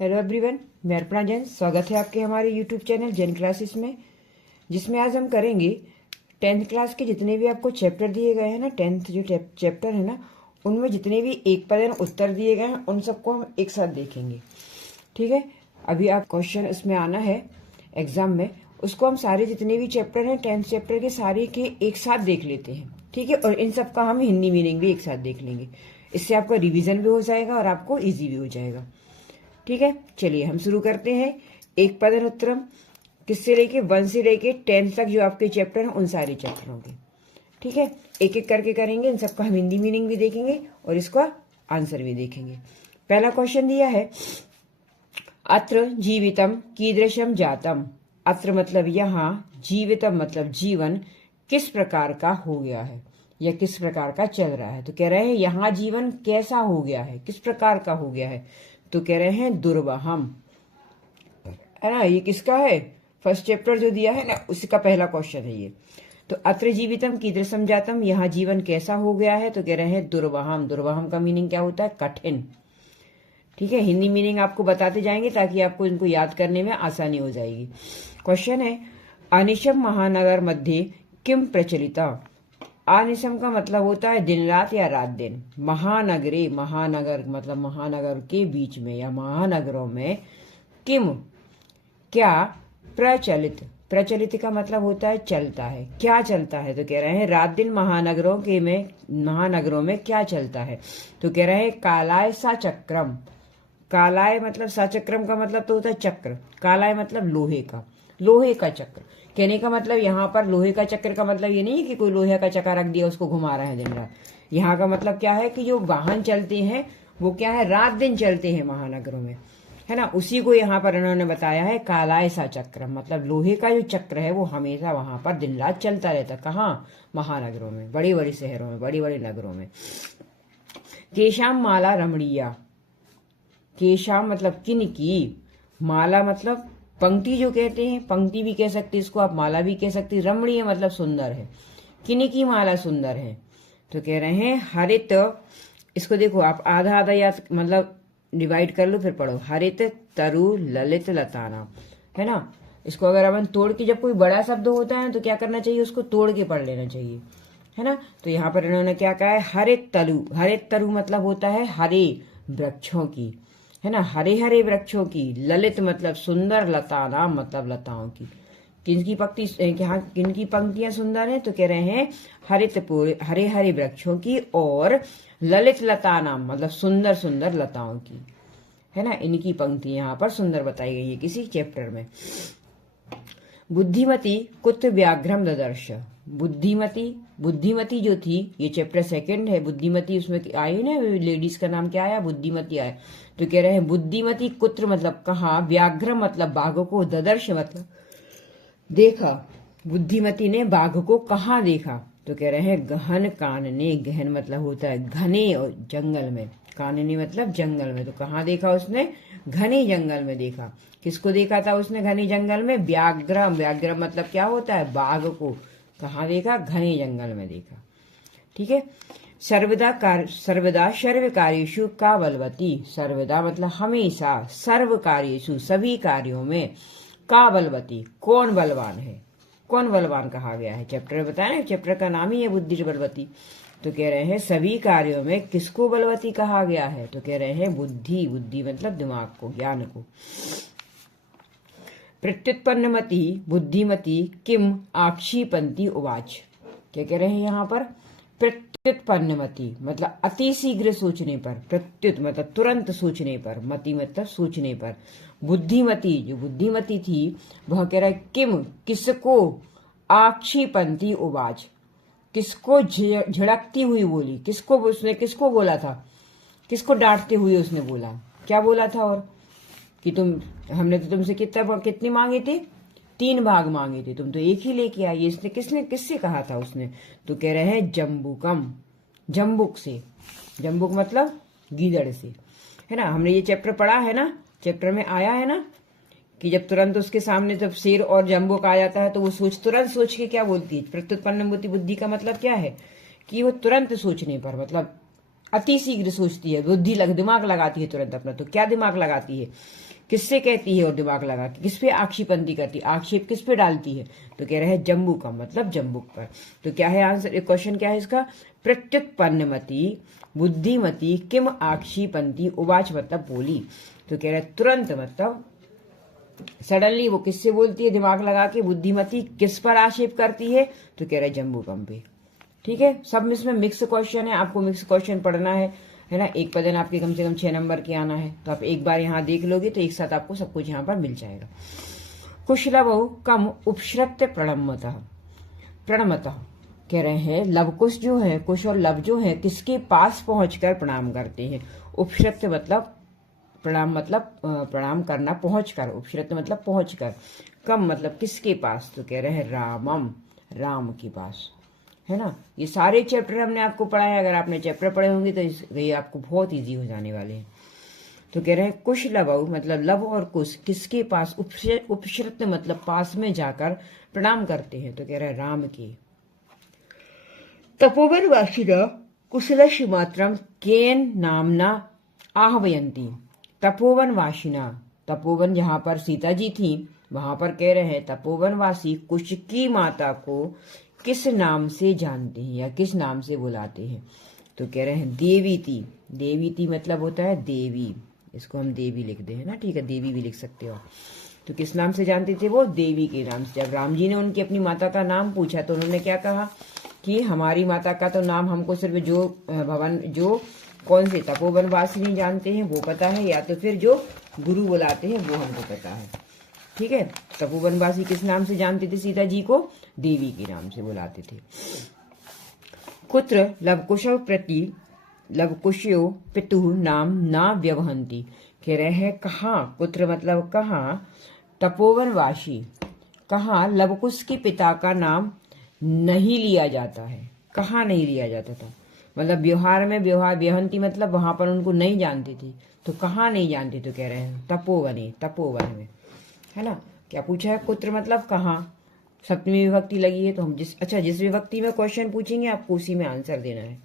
Hello everyone, मैं अर्पणा जैन। स्वागत है आपके हमारे यूट्यूब चैनल जैन क्लासेस में, जिसमें आज हम करेंगे 10th क्लास के जितने भी आपको चैप्टर दिए गए हैं ना, 10th जो चैप्टर है ना, उनमें जितने भी एक पद उत्तर दिए गए हैं उन सबको हम एक साथ देखेंगे। ठीक है, अभी आप क्वेश्चन इसमें आना है एग्जाम में, उसको हम सारे जितने भी चैप्टर हैं 10th चैप्टर के सारे के एक साथ देख लेते हैं। ठीक है, और इन सब का हम हिंदी मीनिंग भी एक साथ देख लेंगे। इससे आपका रिवीजन भी हो जाएगा और आपको ईजी भी हो जाएगा। ठीक है, चलिए हम शुरू करते हैं। एक पद उत्तरम किससे लेके 1 से लेके 10 तक जो आपके चैप्टर हैं उन सारे चैप्टरों के। ठीक है, एक एक करके करेंगे, इन सबका हम हिंदी मीनिंग भी देखेंगे और इसका आंसर भी देखेंगे। पहला क्वेश्चन दिया है, अत्र जीवितम कीदृशम जातम। अत्र मतलब यहाँ, जीवितम मतलब जीवन किस प्रकार का हो गया है या किस प्रकार का चल रहा है। तो कह रहे हैं यहाँ जीवन कैसा हो गया है, किस प्रकार का हो गया है। तो कह रहे हैं दुर्वहम, है ना। ये किसका है, फर्स्ट चैप्टर जो दिया है ना, उसी का पहला क्वेश्चन है ये। तो अत्र जीवितम कीदृशम जातम, यहाँ जीवन कैसा हो गया है। तो कह रहे हैं दुर्वहम। दुर्वहम का मीनिंग क्या होता है, कठिन। ठीक है, हिंदी मीनिंग आपको बताते जाएंगे ताकि आपको इनको याद करने में आसानी हो जाएगी। क्वेश्चन है, अनिशम महानगर मध्य किम प्रचलिता। अनिशम का मतलब होता है दिन रात या रात दिन। महानगरे, महानगर मतलब महानगर के बीच में या महानगरों में, किम क्या, प्रचलित। प्रचलित का मतलब होता है चलता है, क्या चलता है। तो कह रहे हैं रात दिन महानगरों में क्या चलता है। तो कह रहे हैं कालाय सा चक्रम। कालाय मतलब साचक्रम का मतलब तो होता है चक्र। कालाय मतलब लोहे का, लोहे का चक्र। कहने का मतलब यहाँ पर लोहे का चक्र का मतलब ये नहीं है कि कोई लोहे का चक्कर रख दिया उसको घुमा रहे हैं दिन रात। यहाँ का मतलब क्या है कि जो वाहन चलते हैं वो क्या है, रात दिन चलते हैं महानगरों में, है ना। उसी को यहाँ पर इन्होंने बताया है कालाय सा चक्र, मतलब लोहे का जो चक्र है वो हमेशा वहां पर दिन रात चलता रहता। कहाँ, महानगरों में, बड़ी बड़ी शहरों में, बड़ी बड़ी नगरों में। केशाम माला रमणीया। केशाम मतलब किन की, माला मतलब पंक्ति जो कहते हैं, पंक्ति भी कह सकते इसको आप, माला भी कह सकते। रमणीय मतलब सुंदर है, किन की माला सुंदर है। तो कह रहे हैं हरित, इसको देखो आप आधा आधा याद मतलब डिवाइड कर लो फिर पढ़ो। हरित तरु ललित लताना, है ना। इसको अगर अपन तोड़ के, जब कोई बड़ा शब्द होता है तो क्या करना चाहिए, उसको तोड़ के पढ़ लेना चाहिए, है ना। तो यहाँ पर इन्होंने क्या कहा है, हरित तरु। हरित तरु मतलब होता है हरे वृक्षों की, है ना, हरे हरे वृक्षों की। ललित मतलब सुंदर, लताना मतलब लताओं की। किनकी पंक्ति, किनकी पंक्तियां सुंदर हैं। तो कह रहे हैं हरे हरे वृक्षों की और ललित लताना मतलब सुंदर सुंदर लताओं की, है ना। इनकी पंक्ति यहाँ पर सुंदर बताई गई है किसी चैप्टर में। बुद्धिमती कुत्र व्याघ्रम ददर्श। बुद्धिमती, बुद्धिमती जो थी, ये चैप्टर सेकंड है। बुद्धिमती उसमें आई ना, लेडीज का नाम क्या आया, बुद्धिमती आया। तो कह रहे हैं बुद्धिमती कुत्र मतलब कहाँ, व्याघ्र मतलब बाघ को, ददर्श मतलब देखा। बुद्धिमती ने बाघ को कहाँ देखा। तो कह रहे हैं गहन कानने। गहन मतलब होता है घने और जंगल में, कानने मतलब जंगल में। तो कहाँ देखा उसने, घने जंगल में देखा। किसको देखा था उसने घने जंगल में, व्याघ्र। व्याघ्र मतलब क्या होता है, बाघ को। कहाँ देखा, घने जंगल में देखा। ठीक है, सर्वदा सर्व कार्येषु का बलवती। सर्वदा मतलब हमेशा, सर्व कार्येषु सभी कार्यों में, का बलवती कौन बलवान है, कौन बलवान कहा गया है। चैप्टर बताया ना, चैप्टर का नाम ही है बुद्धि बलवती। तो कह रहे हैं सभी कार्यों में किसको बलवती कहा गया है। तो कह रहे हैं बुद्धि। बुद्धि मतलब दिमाग को, ज्ञान को। प्रत्युत्पन्नमति बुद्धिमती किम आक्षिपंती उवाच। क्या कह रहे हैं यहाँ पर, प्रत्युत्पन्नमति मतलब अति शीघ्र सोचने पर, प्रत्युत मतलब तुरंत सोचने पर, मति मतलब सोचने पर। बुद्धिमती, जो बुद्धिमती थी वह कह रहा है किम किसको, आक्षिपंती उवाच किसको झड़कती हुई बोली। किसको, उसने किसको बोला था, किसको डांटते हुए उसने बोला, क्या बोला था। और कि हमने तो तुमसे कितनी मांगे थे, 3 भाग मांगे थे, तुम तो एक ही लेके आई। इसने किससे कहा था उसने। तो कह रहे हैं जम्बुकम, जम्बुक से। जम्बुक मतलब गीदड़ से, है ना। हमने ये चैप्टर पढ़ा है ना, चैप्टर में आया है ना कि जब तुरंत उसके सामने जब शेर और जम्बुक आ जाता है तो वो तुरंत सोच के क्या बोलती है। प्रत्युत्पन्नमति बुद्धि का मतलब क्या है कि वो तुरंत सोचने पर, मतलब अति शीघ्र सोचती है, बुद्धि दिमाग लगाती है तुरंत अपना। तो क्या दिमाग लगाती है किससे कहती है और दिमाग लगा के किस पे आक्षेपंती करती है, आक्षेप किस पे डालती है, तो कह रहे हैं जम्बू का मतलब जम्बुक पर। तो क्या है आंसर, क्वेश्चन क्या है इसका, प्रत्युत्पन्नमति बुद्धिमती किम आक्षेपंती उवाच मतलब बोली। तो कह रहे हैं तुरंत मतलब सडनली वो किससे बोलती है, दिमाग लगा के, बुद्धिमती किस पर आक्षेप करती है, तो कह रहे हैं जम्बूकम पे। ठीक है, सब इसमें मिक्स क्वेश्चन है, आपको मिक्स क्वेश्चन पढ़ना है ना। एक पदन आपके कम से कम 6 नंबर के आना है, तो आप एक बार यहाँ देख लोगे तो एक साथ आपको सब कुछ यहाँ पर मिल जाएगा। कुशलवौ कम उपश्रत्य प्रणमतः, प्रणमतः कह रहे हैं लवकुश जो है, कुश और लव जो है किसके पास पहुंचकर प्रणाम करते हैं। उपश्रत्य मतलब प्रणाम, मतलब प्रणाम करना, पहुंचकर, उपश्रत्य मतलब पहुंचकर, कम मतलब किसके पास, तो कह रहे हैं रामम, राम के पास, है ना। ये सारे चैप्टर हमने आपको पढ़ाया, अगर आपने चैप्टर पढ़े होंगे तो ये आपको बहुत इजी हो जाने वाले हैं। तो कह रहे हैं कुश लवौ मतलब लव और कुश किसके पास, उपश्रत मतलब पास में जाकर प्रणाम करते हैं, तो कह रहे हैं राम के। तपोवन वासिना कुशलश मात्रम केन नामना आहवयंती, तपोवन वासिना, तपोवन जहां पर सीता जी थी वहां पर कह रहे हैं तपोवनवासी कुश की माता को किस नाम से जानते हैं या किस नाम से बुलाते हैं, तो कह रहे हैं देवीति। देवीति मतलब होता है देवी, इसको हम देवी लिखते हैं ना, ठीक है, देवी भी लिख सकते हो। तो किस नाम से जानते थे वो, देवी के नाम से। जब राम जी ने उनकी अपनी माता का नाम पूछा तो उन्होंने क्या कहा कि हमारी माता का तो नाम हमको सिर्फ जो भवन, जो कौन से तपोवनवासिनी जानते हैं वो पता है, या तो फिर जो गुरु बुलाते हैं वो हमको पता है। ठीक है, तपोवनवासी किस नाम से जानते थे सीता जी को, देवी के नाम से बुलाते थे। कुत्र लवकुशो प्रति लवकुशो पितु नाम ना व्यवहंती, कह रहे हैं कहाँ, कुत्र मतलब कहाँ, तपोवनवासी कहाँ लवकुश के पिता का नाम नहीं लिया जाता है, कहाँ नहीं लिया जाता था, मतलब व्यवहार में, व्यवहार व्यवहंती मतलब वहां पर उनको नहीं जानती थी, तो कहाँ नहीं जानती, तो कह रहे हैं तपोवने, तपोवन में, है ना। क्या पूछा है, कुत्र मतलब कहाँ, सप्तमी विभक्ति लगी है, तो हम जिस विभक्ति में क्वेश्चन पूछेंगे आपको उसी में आंसर देना है।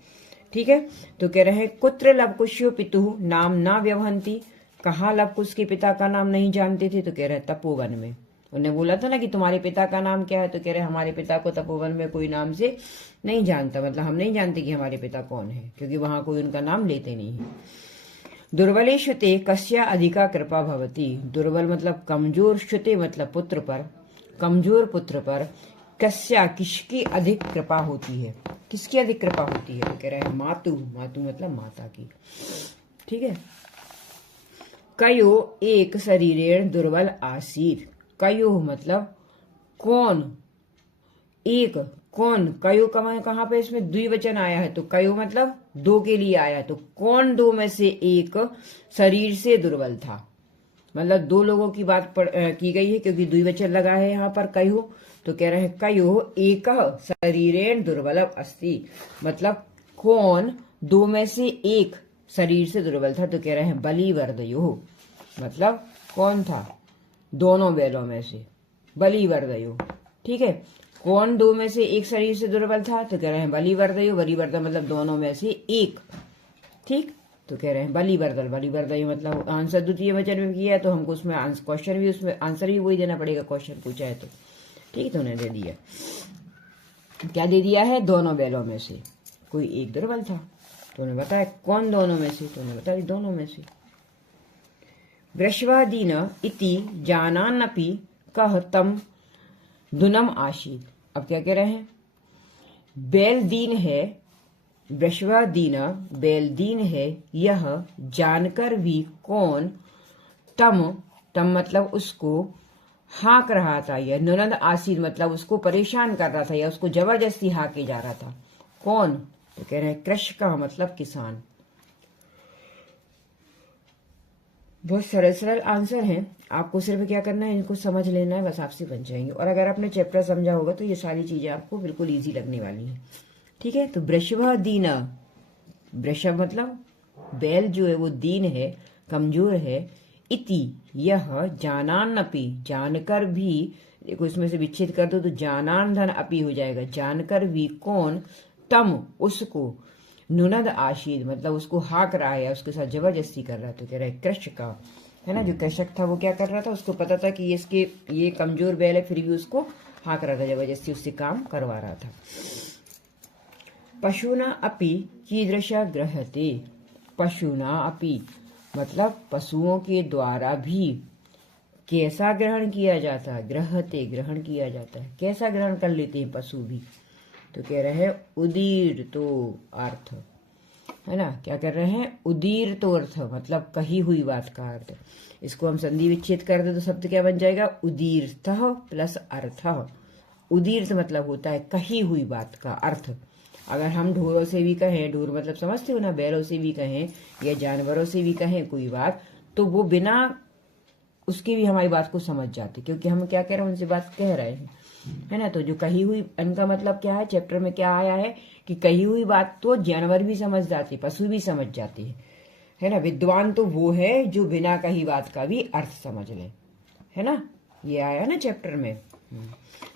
ठीक है, तो कह रहे हैं कुत्र लवकुशो पितु नाम ना व्यवहंती, कहाँ लवकुश के पिता का नाम नहीं जानते थे, तो कह रहे हैं तपोवन में। उन्हें बोला था ना कि तुम्हारे पिता का नाम क्या है, तो कह रहे हमारे पिता को तपोवन में कोई नाम से नहीं जानता, मतलब हम नहीं जानते कि हमारे पिता कौन है, क्योंकि वहां कोई उनका नाम लेते नहीं है। दुर्बले श्रुते कस्या अधिका कृपा भवती, दुर्बल मतलब कमजोर, श्रुते मतलब पुत्र पर, कमजोर पुत्र पर, कस्या किसकी अधिक कृपा होती है, किसकी अधिक कृपा होती है, तो कह रहे हैं मातु, मातु मतलब माता की। ठीक है, कयो एक शरीरेण दुर्बल आसीत, कयो मतलब कौन, एक कौन, कयो कहाँ पे इसमें द्विवचन आया है, तो कयो मतलब दो के लिए आया है, तो कौन दो में से एक शरीर से दुर्बल था, मतलब दो लोगों की बात की गई है क्योंकि द्विवचन लगा है यहाँ पर कयो, तो कह रहे हैं कयो एक शरीरेण दुर्बल अस्ति, मतलब कौन दो में से एक शरीर से दुर्बल था, तो कह रहे हैं बलिवर्दयो, मतलब कौन था दोनों बैलों में से, बलिवर्दयो। ठीक है, कौन दो में से एक शरीर से दुर्बल था, तो कह रहे हैं बलिवर्दयो, बलिवर्द मतलब दोनों में से एक। ठीक, तो कह रहे हैं बलिवर्दल, बलिवर्दयो मतलब आंसर द्वितीय वचन में किया है, तो हमको उसमें क्वेश्चन भी, उसमें आंसर भी वही देना पड़ेगा, क्वेश्चन पूछा है तो। ठीक, तो उन्हें दे दिया, क्या दे दिया है, दोनों बैलों में से कोई एक दुर्बल था, तो उन्हें बताया कौन दोनों में से, तो उन्हें बताया दोनों में से। वृषवादीन इति जानान्नपि कह तम दुनम आशीत, अब क्या कह रहे हैं, बैल दीन है, वृषवादीन बैल दीन है, यह जानकर भी कौन तम, तम मतलब उसको हाँक रहा था, यह नुनंद आसीत मतलब उसको परेशान कर रहा था या उसको जबरदस्ती हाँके जा रहा था, कौन, तो कह रहे हैं कृषक मतलब किसान। बहुत सरल सरल आंसर हैं, आपको सिर्फ क्या करना है, इनको समझ लेना है, बस आपसे बन जाएंगे। और अगर आपने चैप्टर समझा होगा तो ये सारी चीजें आपको बिल्कुल इजी लगने वाली हैं। ठीक है, तो वृषभ दीना, वृषभ मतलब बैल जो है वो दीन है, कमजोर है, इति यह जानान्नपि जानकर भी, देखो इसमें से विच्छेद कर दो तो जानान धन अपि हो जाएगा, जानकर भी कौन तम उसको, नुनद आशीद मतलब उसको हाँक रहा है या उसके साथ जबरदस्ती कर रहा है, तो कह रहा है कृष्ण का, है ना। जो कृषक था वो क्या कर रहा था, उसको पता था कि ये कमजोर बैल है, फिर भी उसको हाँक रहा था, जबरदस्ती उससे काम करवा रहा था। पशुना अपि कीदृशा ग्रहते, पशुना अपि मतलब पशुओं के द्वारा भी कैसा ग्रहण किया जाता है, ग्रहते ग्रहण किया जाता है, कैसा ग्रहण कर लेते हैं पशु भी। तो कह रहे हैं उदीर तो अर्थ, है ना, क्या कर रहे हैं, उदीर तो अर्थ मतलब कही हुई बात का अर्थ। इसको हम संधि विच्छेद कर दे तो शब्द क्या बन जाएगा, उदीर्तः प्लस अर्थः। उदीर्त मतलब होता है कही हुई बात का अर्थ। अगर हम ढोरों से भी कहें, ढोर मतलब समझते हो ना, बैलों से भी कहें या जानवरों से भी कहें कोई बात, तो वो बिना उसकी भी हमारी बात को समझ जाते, क्योंकि हम क्या कह रहे हैं, उनसे बात कह रहे हैं, है ना। तो जो कही हुई, इनका मतलब क्या है, चैप्टर में क्या आया है कि कही हुई बात तो जानवर भी समझ जाते, पशु भी समझ जाते हैं, है ना। विद्वान तो वो है जो बिना कही बात का भी अर्थ समझ ले, है ना। ये आया ना चैप्टर में।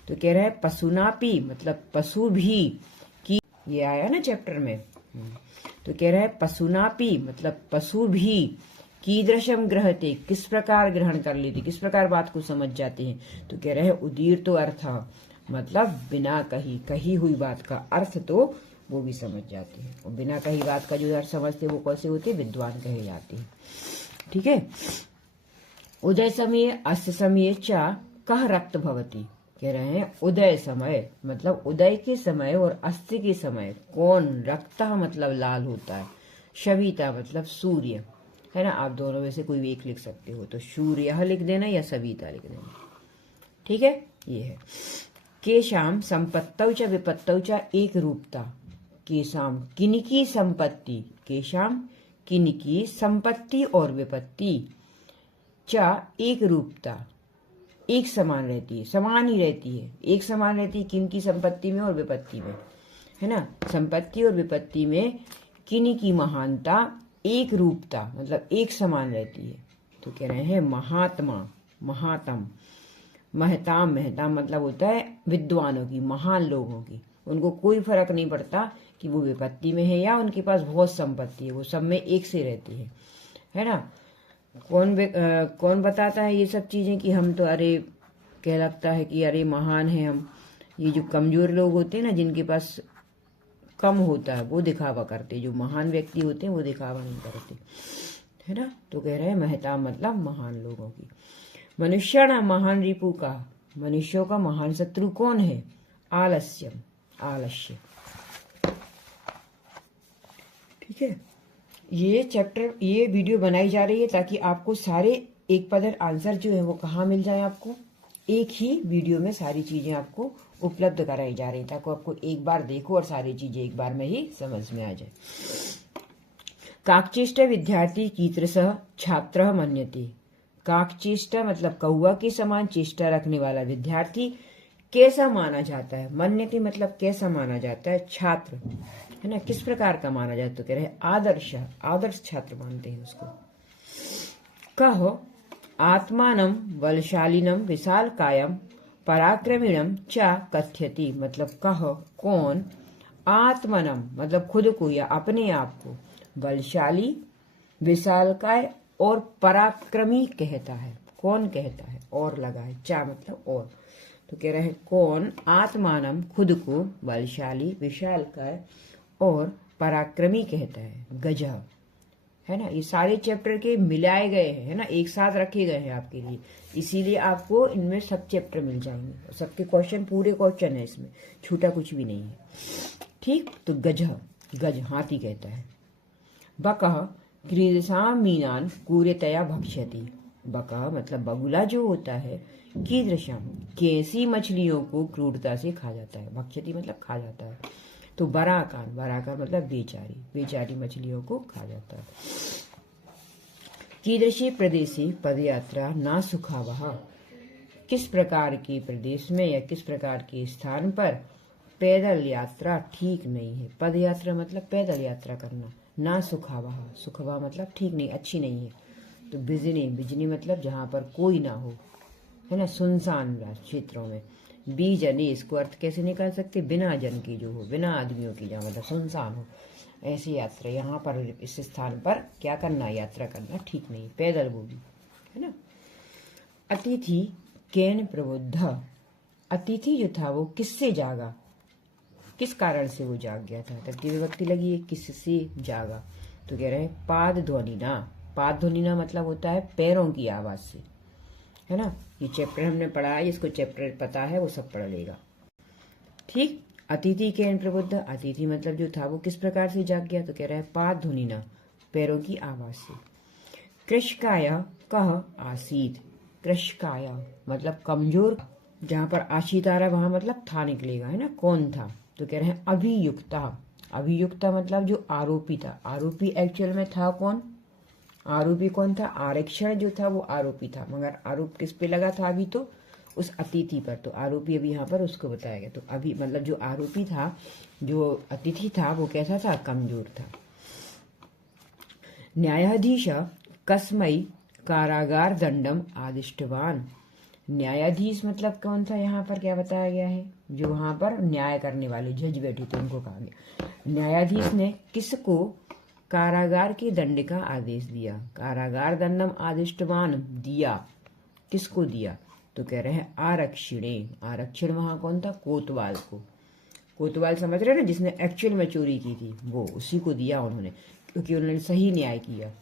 तो कह रहे हैं पशुनापि मतलब पशु भी की, ये आया ना चैप्टर में। तो कह रहे हैं पशुनापि मतलब पशु भी कीदृशम ग्रहते किस प्रकार ग्रहण कर लेते, किस प्रकार बात को समझ जाते हैं। तो कह रहे हैं उदीर तो अर्थ मतलब बिना कही हुई बात का अर्थ तो वो भी समझ जाते हैं। और बिना कही बात का जो अर्थ समझते वो कैसे होते, विद्वान कहे जाते हैं। ठीक है। उदय समय अस्य समय चा कह रक्त भवती, कह रहे हैं उदय समय मतलब उदय के समय और अस्त के समय कौन रक्त मतलब लाल होता है, शविता मतलब सूर्य, है ना। आप दोनों में से कोई भी एक लिख सकते हो, तो सूर्य लिख देना या सविता लिख देना। ठीक है। ये है केशाम संपत्तौ च विपत्तौ च एक रूपता, केशाम किनकी संपत्ति, केशाम किनकी संपत्ति और विपत्ति, चा एक रूपता एक समान रहती है, समान ही रहती है, एक समान रहती है किनकी संपत्ति में और विपत्ति में, है ना। संपत्ति और विपत्ति में किनकी महानता एक रूपता मतलब एक समान रहती है। तो कह रहे हैं महात्मा महातम, महताम महताम मतलब होता है विद्वानों की, महान लोगों की, उनको कोई फर्क नहीं पड़ता कि वो विपत्ति में है या उनके पास बहुत संपत्ति है, वो सब में एक से रहती है ना। कौन बताता है ये सब चीजें कि हम तो अरे क्या लगता है कि अरे महान है हम। ये जो कमजोर लोग होते हैं ना, जिनके पास कम होता है, वो दिखावा करते, जो महान व्यक्ति होते हैं वो दिखावा नहीं करते, है ना। तो कह रहे हैं महता मतलब महान लोगों की। मनुष्य महान रिपु का, मनुष्यों का महान शत्रु कौन है, आलस्यम आलस्य। ठीक है। ये चैप्टर ये वीडियो बनाई जा रही है ताकि आपको सारे एक पदर आंसर जो है वो कहाँ मिल जाए, आपको एक ही वीडियो में सारी चीजें आपको उपलब्ध कराई जा रही है, ताकि आपको एक बार देखो और सारी चीजें एक बार में ही समझ में आ जाए। काकचेष्ट विद्यार्थी कीदृशः छात्रः मन्यते, काकचेष्ट मतलब कौवा के समान चेष्टा रखने वाला विद्यार्थी कैसा माना जाता है, मन्यते मतलब कैसा माना जाता है, छात्र, है ना, किस प्रकार का माना जाता है। तो कह रहे हैं आदर्श, आदर्श छात्र मानते हैं उसको। कहो आत्मानं बलशालिनं विशालकायं पराक्रमिणं च कथ्यति मतलब कह कौन, आत्मनम मतलब खुद को या अपने आप को, बलशाली विशालकाय और पराक्रमी कहता है, कौन कहता है, और लगा है चा मतलब और। तो कह रहे हैं कौन आत्मानम खुद को बलशाली विशालकाय और पराक्रमी कहता है, गजह, है ना। ये सारे चैप्टर के मिलाए गए हैं, है ना, एक साथ रखे गए हैं आपके लिए, इसीलिए आपको इनमें सब चैप्टर मिल जाएंगे, सबके क्वेश्चन पूरे क्वेश्चन है इसमें, छूटा कुछ भी नहीं है। ठीक। तो गजह गज हाथी कहता है। बकह कीदृशां मीनान कूर्यतया भक्ष्यति, बकह मतलब बगुला जो होता है, कीदृशां कैसी मछलियों को क्रूरता से खा जाता है, भक्ष्यति मतलब खा जाता है। तो बराकान, बराकान मतलब बेचारी, बेचारी मछलियों को खा जाता है। कीदृशी प्रदेशी पदयात्रा ना सुखावह, किस प्रकार के प्रदेश में या किस प्रकार के स्थान पर पैदल यात्रा ठीक नहीं है, पद यात्रा मतलब पैदल यात्रा करना, ना सुखावह, सुखवा मतलब ठीक नहीं, अच्छी नहीं है। तो बिजनी, बिजनी मतलब जहाँ पर कोई ना हो, है ना, सुनसान क्षेत्रों में। बीजनी इसको अर्थ कैसे निकाल सकते, बिना जन की जो हो, बिना आदमियों की, जहाँ मतलब सुनसान हो, ऐसी यात्रा यहाँ पर इस स्थान पर क्या करना, यात्रा करना ठीक नहीं, पैदल वो भी, है ना। अतिथि केन प्रबुद्ध, अतिथि जो था वो किससे जागा, किस कारण से वो जाग गया था। तृतीय विभक्ति लगी है, किससे जागा, तो कह रहे हैं पाद ध्वनिना। पाद ध्वनिना मतलब होता है पैरों की आवाज से, है ना। ये चैप्टर हमने पढ़ा है, जिसको चैप्टर पता है वो सब पढ़ लेगा। ठीक। अतिथि केन प्रबुद्ध, अतिथि मतलब जो था वो किस प्रकार से जाग गया, तो कह रहा है पाद ध्वनिना, पैरों की आवाज से। कृशकाय कह आसीत, कृशकाय मतलब कमजोर, जहां पर आशीत आ रहा है वहां मतलब था निकलेगा, है ना। कौन था, तो कह रहे हैं अभियुक्ता। अभियुक्ता मतलब जो आरोपी था। आरोपी एक्चुअल में था कौन, आरोपी कौन था, आरक्षण जो था वो आरोपी था, मगर आरोप किस पे लगा था अभी, तो उस अतिथि पर। तो आरोपी अभी यहाँ पर उसको बताया गया। तो अभी मतलब जो आरोपी था, जो अतिथि था वो कैसा था, कमजोर था। न्यायाधीश कस्मई कारागार दंडम आदिष्टवान। न्यायाधीश मतलब कौन था, यहाँ पर क्या बताया गया है, जो वहां पर न्याय करने वाले जज बैठे थे उनको कहा गया। न्यायाधीश ने किसको कारागार के दंड का आदेश दिया, कारागार दंडम आदिष्टवान दिया, किसको दिया, तो कह रहे हैं आरक्षिणे। आरक्षण वहां कौन था, कोतवाल को। कोतवाल समझ रहे ना, जिसने एक्चुअल में चोरी की थी, वो उसी को दिया उन्होंने, क्योंकि उन्होंने सही न्याय किया,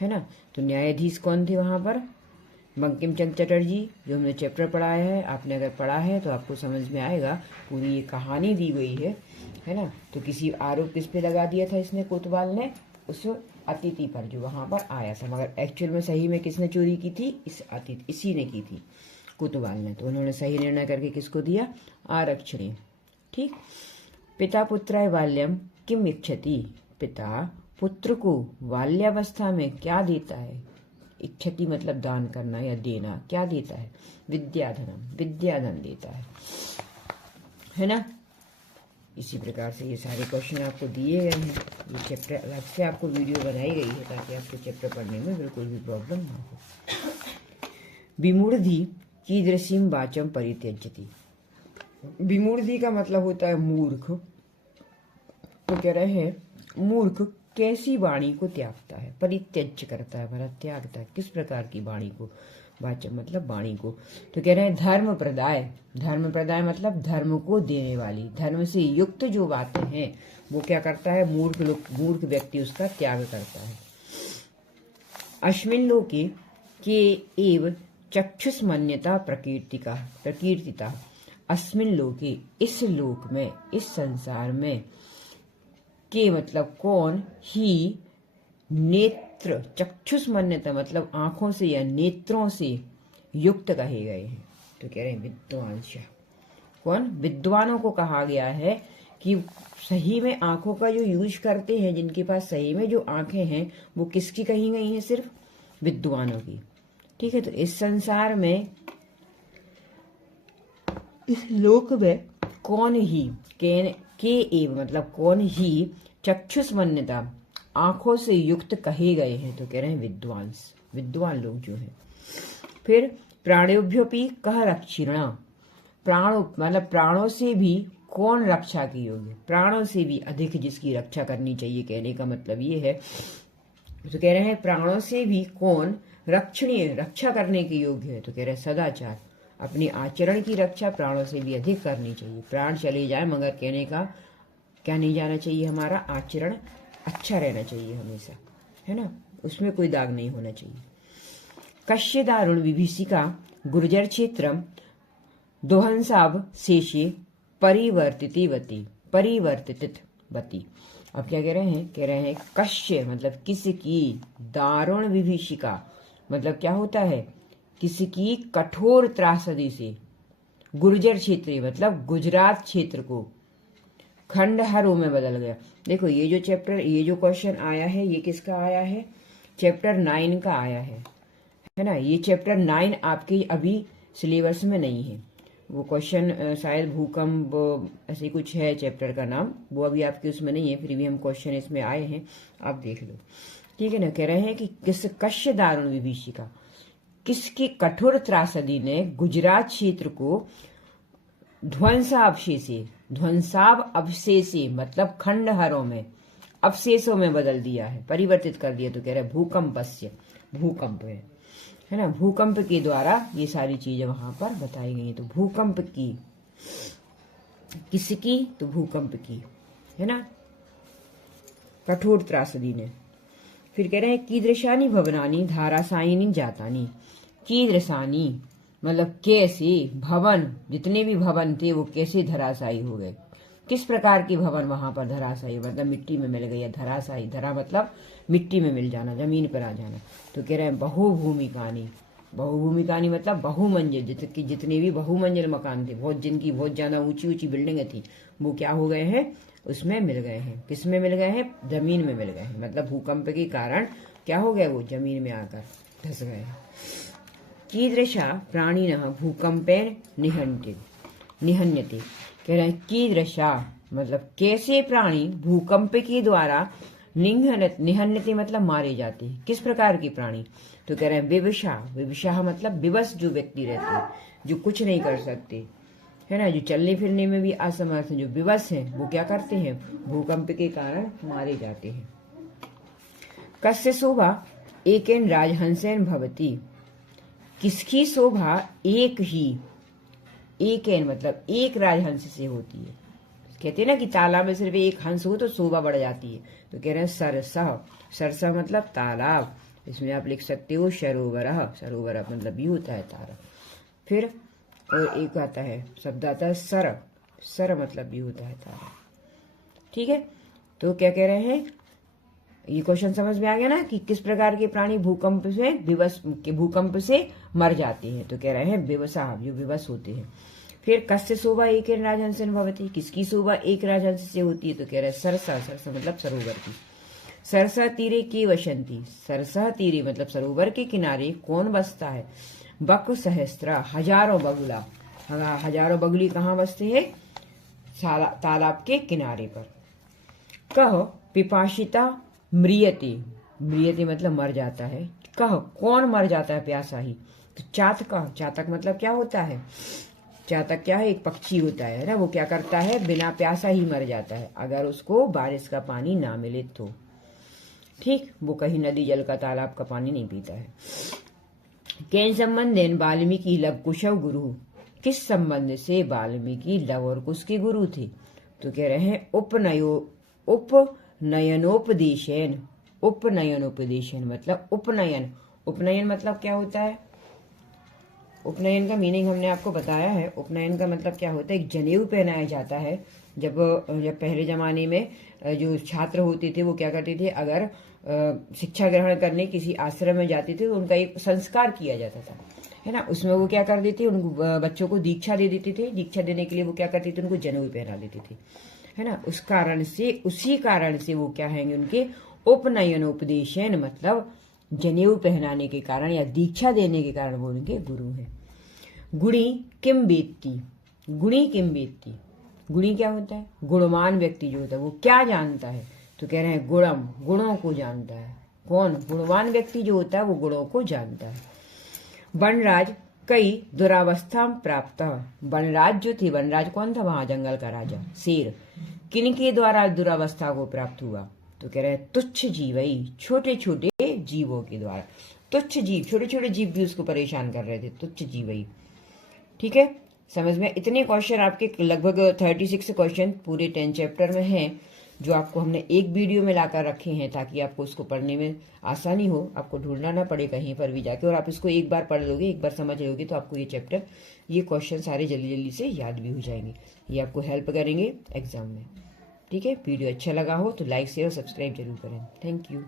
है ना। तो न्यायाधीश कौन थे वहां पर, बंकिम चंद्र चटर्जी, जो हमने चैप्टर पढ़ाया है। आपने अगर पढ़ा है तो आपको समझ में आएगा, पूरी ये कहानी दी गई है ना। तो किसी आरोप किस पे लगा दिया था इसने, कोतवाल ने, उस अतिथि पर जो वहां पर आया था, मगर एक्चुअल में सही में किसने चोरी की थी, इस अतिथि, इसी ने की थी, कोतवाल ने। तो उन्होंने सही निर्णय करके किसको दिया, आरक्षणी। ठीक। पिता पुत्राय बाल्यम किम इच्छति, पिता पुत्र को बाल्यावस्था में क्या देता है, इच्छति मतलब दान करना या देना, क्या देता है, विद्याधनम, विद्याधन देता है ना। इसी प्रकार से ये सारे क्वेश्चन आपको दिए गए हैं। ये चैप्टर अलग से आपको वीडियो बनाई गई है ताकि आपको चैप्टर पढ़ने में बिल्कुल भी प्रॉब्लम ना हो। विमूढ़धि कीदृशीम वाचम परित्यजति। विमूढ़धि का मतलब होता है मूर्ख। तो कह रहे हैं मूर्ख कैसी वाणी को त्यागता है, परित्यज करता है, मतलब त्यागता है, किस प्रकार की वाणी को, वाचम मतलब वाणी को। तो कह रहे हैं धर्म प्रदाय। धर्म प्रदाय मतलब धर्म को देने वाली, धर्म से युक्त जो बातें हैं वो क्या करता है, मूर्ख व्यक्ति उसका त्याग करता है। अस्मिन् लोके के एव चक्षुष्मन्यता प्रकीर्तिता। अस्मिन् लोके, इस लोक में, इस संसार में, के मतलब कौन, ही नेत्र, चक्षुष्मन्यता मतलब आंखों से या नेत्रों से युक्त कहे गए हैं। तो कह रहे हैं विद्वांस, कौन, विद्वानों को कहा गया है कि सही में आंखों का जो यूज करते हैं, जिनके पास सही में जो आंखें हैं, वो किसकी कही गई हैं, सिर्फ विद्वानों की। ठीक है। तो इस संसार में, इस लोक में कौन ही, के एव मतलब कौन ही, चक्षुष्मन्यता आंखों से युक्त कहे गए हैं। तो कह रहे हैं विद्वांस, विद्वान लोग जो हैं। फिर प्राणोभ्योपि कह रक्षिणा। प्राणों मतलब प्राणों से भी कौन रक्षा की योग्य, प्राणों से भी अधिक जिसकी रक्षा करनी चाहिए, कहने का मतलब ये है। तो कह रहे हैं प्राणों से भी कौन रक्षणीय, रक्षा करने के योग्य है। तो कह रहे हैं सदाचार, अपने आचरण की रक्षा प्राणों से भी अधिक करनी चाहिए। प्राण चले जाए मगर कहने का क्या नहीं जाना चाहिए, हमारा आचरण अच्छा रहना चाहिए हमेशा, है ना, उसमें कोई दाग नहीं होना चाहिए। कश्य दारुण विभीषिका गुर्जर क्षेत्रम दोहंसाभ शेषे परिवर्तितवती। अब क्या कह रहे हैं, कह रहे हैं कश्य मतलब किसकी, दारुण विभीषिका मतलब क्या होता है, किसकी कठोर त्रासदी से, गुर्जर क्षेत्र मतलब गुजरात क्षेत्र को खंडहरों में बदल गया। देखो ये जो चैप्टर, ये जो क्वेश्चन आया है, ये किसका आया है, चैप्टर 9 का आया है ना। ये चैप्टर 9 आपके अभी सिलेबस में नहीं है। वो क्वेश्चन शायद भूकंप ऐसे कुछ है चैप्टर का नाम, वो अभी आपके उसमें नहीं है, फिर भी हम क्वेश्चन इसमें आए हैं, आप देख लो। ठीक है ना। कह रहे हैं कि किस कश्य दारुण विभीषिका, किसकी कठोर त्रासदी ने गुजरात क्षेत्र को ध्वंसाव अवशेषे मतलब खंडहरों में, अवशेषों में बदल दिया है, परिवर्तित कर दिया। तो कह रहे भूकंपस्य, भूकंप है। है ना। भूकंप के द्वारा ये सारी चीजें वहां पर बताई गई हैं। तो भूकंप की, किसकी, तो भूकंप की, है ना, कठोर त्रासदी ने। फिर कह रहे हैं कीदृशानी भवनानी धारासायिनी जातानी। कीदृशानी मतलब कैसे, भवन, जितने भी भवन थे वो कैसे धराशायी हो गए। किस प्रकार की भवन वहां पर धराशायी, मतलब मिट्टी में मिल गई है। धराशायी, धरा मतलब मिट्टी में मिल जाना, जमीन पर आ जाना। तो कह रहे हैं बहुभूमिकानी। बहुभूमिकानी मतलब बहुमंजिल, जितने भी बहुमंजिल मकान थे, जिनकी बहुत ज्यादा ऊंची ऊंची बिल्डिंगें थी, वो क्या हो गए हैं, उसमें मिल गए हैं। किस में मिल गए हैं, जमीन में मिल गए हैं। मतलब भूकंप के कारण क्या हो गया, वो जमीन में आकर धस गए हैं। कीदृशा प्राणिनः भूकंपेन निहन्यते। कह रहे हैं कीदृशा मतलब कैसे प्राणी भूकंप के द्वारा निहन्यते मतलब मारे जाते हैं। किस प्रकार के प्राणी, तो कह रहे हैं विवशा। विवशा मतलब विवश जो व्यक्ति रहते हैं, जो कुछ नहीं कर सकते, है ना, जो चलने फिरने में भी असमर्थ हैं, जो विवश हैं, वो क्या करते हैं, भूकंप के कारण मारे जाते हैं। कस्य शोभा एकेन राजहंसेन भवति। किसकी शोभा एक ही, एकेन मतलब एक राजहंस से होती है। कहते हैं ना कि तालाब में सिर्फ एक हंस हो तो शोभा बढ़ जाती है। तो कह रहे हैं सरसह। सरसह मतलब तालाब, इसमें आप लिख सकते हो सरोवरः। सरोवर मतलब भी होता है तालाब। फिर और एक आता है, शब्द आता है सर। सर मतलब भी होता है तालाब। ठीक है, तो क्या कह रहे हैं, ये क्वेश्चन समझ में आ गया ना कि किस प्रकार के प्राणी भूकंप से भूकंप से मर जाते हैं। तो कह रहे हैं विवशा, जो विवश होते हैं। फिर कस्य शोभा एक राजहंसन भवति। किसकी शोभा एक राजहंस से होती है, तो कह रहे हैं सरसा। सरसा मतलब सरोवर की। सरसा तीरे के वसंती। सरसा तीरे मतलब सरोवर के किनारे कौन बसता है, बक सहस्त्र हजारों बगुला। हजारों बगुली कहाँ बसते हैं, तालाब के किनारे पर। कह पिपाशिता म्रियते। म्रियते मतलब मर जाता है। कह कौन मर जाता है, प्यासा ही, तो चातक। चातक मतलब क्या होता है, चातक क्या है, एक पक्षी होता है ना, वो क्या करता है, बिना प्यासा ही मर जाता है अगर उसको बारिश का पानी ना मिले तो। ठीक, वो कहीं नदी जल का, तालाब का पानी नहीं पीता है। केन संबंधेन वाल्मीकि लव कुशव गुरु। किस संबंध से वाल्मीकि लव और कुश के गुरु थे, तो कह रहे हैं उपनयनोपदेशन। उपनयनोपदेशन मतलब उपनयन। उपनयन मतलब क्या होता है, उपनयन का मीनिंग हमने आपको बताया है। उपनयन का मतलब क्या होता है, एक जनेऊ पहनाया जाता है। जब पहले जमाने में जो छात्र होते थे वो क्या करते थे, अगर शिक्षा ग्रहण करने किसी आश्रम में जाते थे तो उनका एक संस्कार किया जाता था, है ना। उसमें वो क्या कर देते, उनको बच्चों को दीक्षा दे देते थे। दीक्षा देने के लिए वो क्या करते थे, उनको जनेऊ पहना देते थे, है ना। उसी कारण से वो क्या है, उनके उपनयनोपदेशन मतलब जनेऊ पहनाने के कारण या दीक्षा देने के कारण वो उनके गुरु हैं। गुणी किम वेत्ति। गुणी किम वेत्ति। गुणी क्या होता है, गुणवान व्यक्ति जो होता है वो क्या जानता है, तो कह रहे हैं गुणम, गुणों को जानता है। कौन, गुणवान व्यक्ति जो होता है वो गुणों को जानता है। वनराज कई दुरावस्था प्राप्त। वनराज जो थे, वनराज कौन था, वहां जंगल का राजा शेर, किनके द्वारा दुरावस्था को प्राप्त हुआ, तो कह रहे हैं तुच्छ जीवई, छोटे छोटे जीवों के द्वारा। तुच्छ जीव, छोटे छोटे जीव भी उसको परेशान कर रहे थे, तुच्छ जीवई। ठीक है, समझ में। इतने क्वेश्चन आपके लगभग 36 क्वेश्चन पूरे 10 चैप्टर में हैं, जो आपको हमने एक वीडियो में लाकर रखे हैं ताकि आपको उसको पढ़ने में आसानी हो, आपको ढूंढना ना पड़े कहीं पर भी जाके, और आप इसको एक बार पढ़ लोगे, एक बार समझ लोगे तो आपको ये चैप्टर, ये क्वेश्चन सारे जल्दी जल्दी से याद भी हो जाएंगे। ये आपको हेल्प करेंगे एग्जाम में। ठीक है, वीडियो अच्छा लगा हो तो लाइक शेयर और सब्सक्राइब जरूर करें। Thank you.